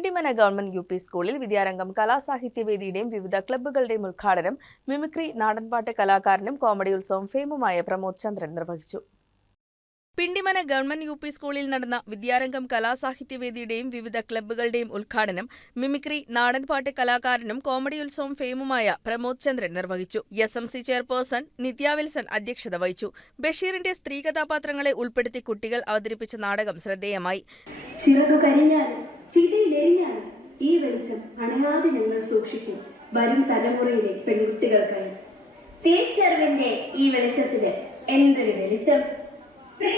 Pindimana government U P സ്കൂളിൽ വിദ്യാരംഗം കലാസാഹിത്യവേദിയുടെയും വിവിധ ക്ലബ്ബുകളുടെയും ഉദ്ഘാടനം മിമിക്രി നാടൻപാട്ട് കലാകാരനും കോമഡി ഉത്സവം ഫേമുമായ പ്രമോദ് ചന്ദ്രൻ നിർവഹിച്ചു. പിണ്ടിമന ഗവൺമെന്റ് യു പി സ്കൂളിൽ നടന്ന വിദ്യാരംഗം കലാസാഹിത്യവേദിയുടെയും വിവിധ ക്ലബ്ബുകളുടെയും ഉദ്ഘാടനം മിമിക്രി നാടൻപാട്ട് കലാകാരനും കോമഡി ഉത്സവം ഫേമുമായ പ്രമോദ് ചന്ദ്രൻ നിർവഹിച്ചു. S M C chairperson Nithya Wilson അധ്യക്ഷത വഹിച്ചു. ബഷീറിന്റെ സ്ത്രീ കഥാപാത്രങ്ങളെ ഉൾപ്പെടുത്തി കുട്ടികൾ അവതരിപ്പിച്ച നാടകം ശ്രദ്ധേയമായി. ചിറകു കരിഞ്ഞാലും ചിതയിലെരിഞ്ഞാലും ഈ വെളിച്ചം അണയാതെ ഞങ്ങൾ സൂക്ഷിക്കും. വരും തലമുറയിലെ പെൺകുട്ടികൾക്കായി. തിരിച്ചറിവിന്റെ ഈ വെളിച്ചത്തിന് എന്തൊരു വെളിച്ചം? സ്ത്രീ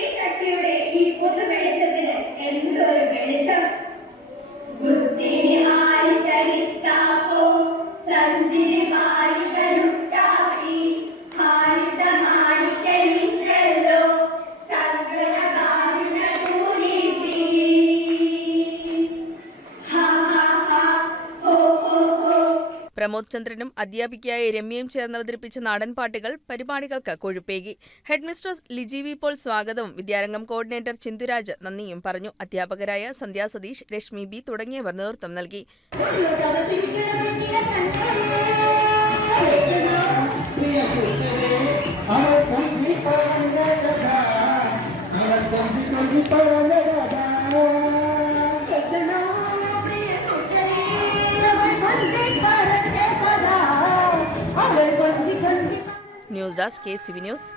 പ്രമോദ് ചന്ദ്രനും അധ്യാപികയായ രമ്യയും ചേർന്ന് അവതരിപ്പിച്ച നാടൻപാട്ടുകൾ പരിപാടികൾക്ക് കൊഴുപ്പേകി head mistress Liji V Paul സ്വാഗതവും വിദ്യാരംഗം കോർഡിനേറ്റർ ചിന്തുരാജ് നന്ദിയും പറഞ്ഞു അധ്യാപകരായ സന്ധ്യാ സതീഷ് രശ്മി ബി തുടങ്ങിയവർ നേതൃത്വം നൽകി Thank. News Desk, CB News.